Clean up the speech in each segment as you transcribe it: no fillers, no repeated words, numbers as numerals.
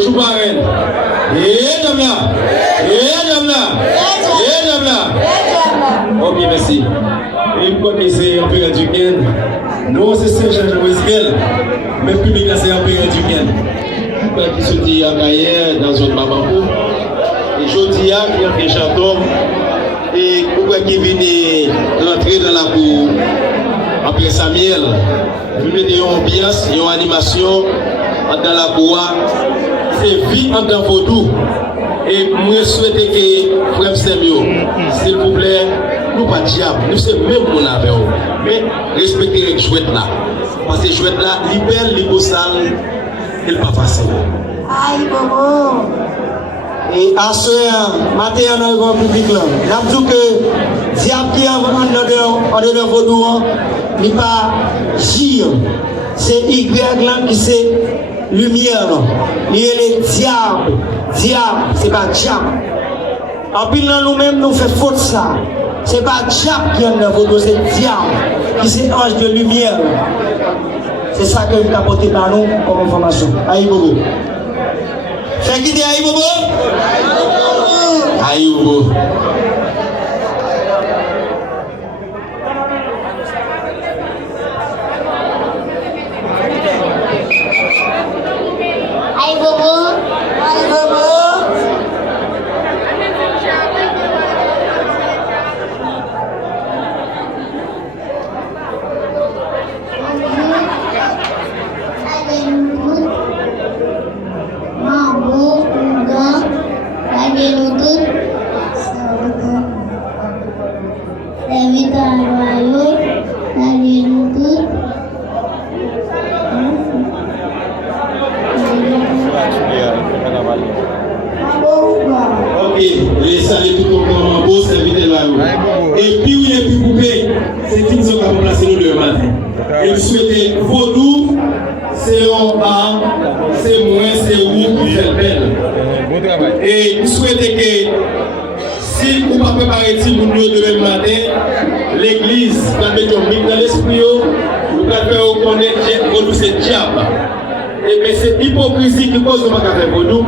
Bonjour, parrain. Et dame là. Ok, merci. Et quoi que c'est un peu éduqué. Nous, c'est Saint-Jean-Wesquel. Même public, c'est un peu éduqué. Qui se dit à Gaïa dans zone Babambou. Et je dis à qui est chanteur. Et pourquoi qui vient rentrer dans la cour après Samuel. Vous mettez une ambiance, une animation dans la cour. C'est vie en temps vaudou. Et moi, je souhaite que Frère Samuel, s'il vous plaît, nous pas diable, nous sommes même mon avec vous. Mais respectez les chouettes là. Parce que les chouettes là, les belles, les beaux sales, ils ne sont pas faciles. Aïe, Bobo. Et à ce matin, dans le public là, nous avons dit que diable qui est en dedans de vaudou, n'est pas J, c'est Y là qui c'est lumière. Il est le diable. Diable, c'est pas diable. En plus, nous-mêmes, nous faisons faute ça. C'est pas diable qui est dans vaudou, c'est diable qui c'est ange de lumière. C'est ça que vous apportez par nous comme information. Aïe Bobo. C'est qui dit Aïe Bobo? Aïe Bobo. Aïe, Bobo. Aïe, Bobo. Ok, les saluts tout au monde, beau serviteur là. Et puis, oui, et puis, coupé, c'est une chose qui va remplacer nous le matin. Et vous souhaitez vaudou, c'est en A, c'est moins, c'est où, vous faites belle. Et vous souhaitez que si vous ne pouvez pas préparer pour nous demain matin, l'église va mettre un mythe dans l'esprit, vous pouvez faire reconnaître que vaudou c'est diable. Et bien c'est l'hypocrisie qui cause de ma café vaudou.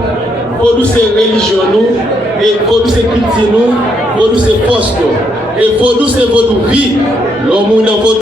Vaudou c'est religion nous, et vaudou c'est culture nous, vaudou c'est force nous. Et vaudou c'est vaudou vie. L'homme dans vaudou.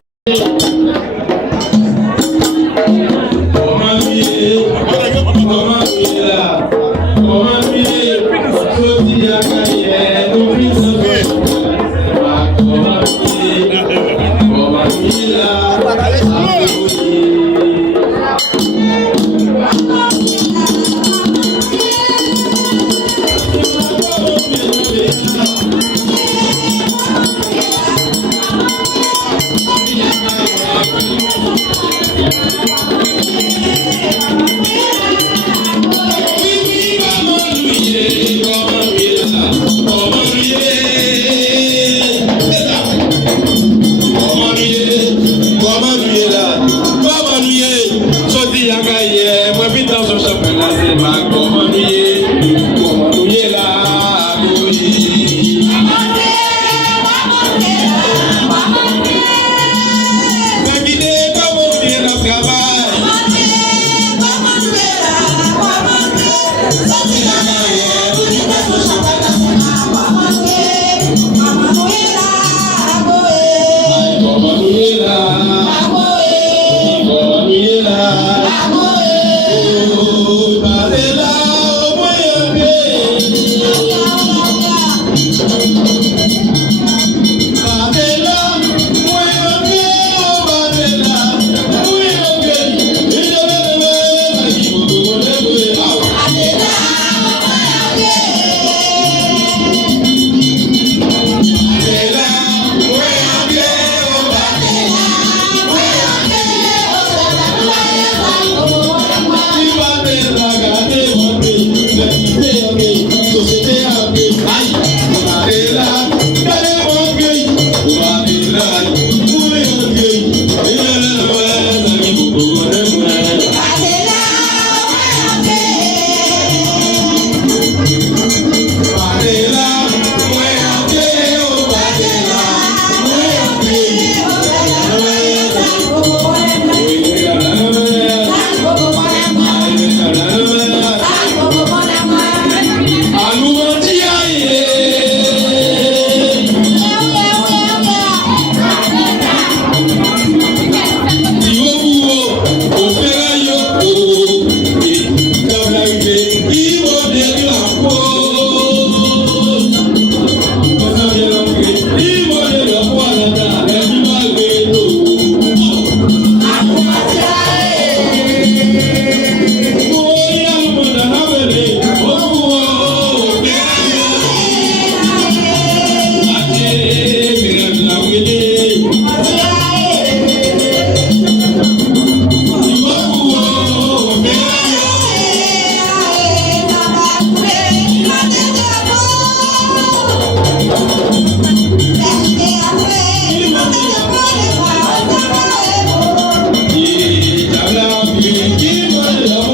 Merci.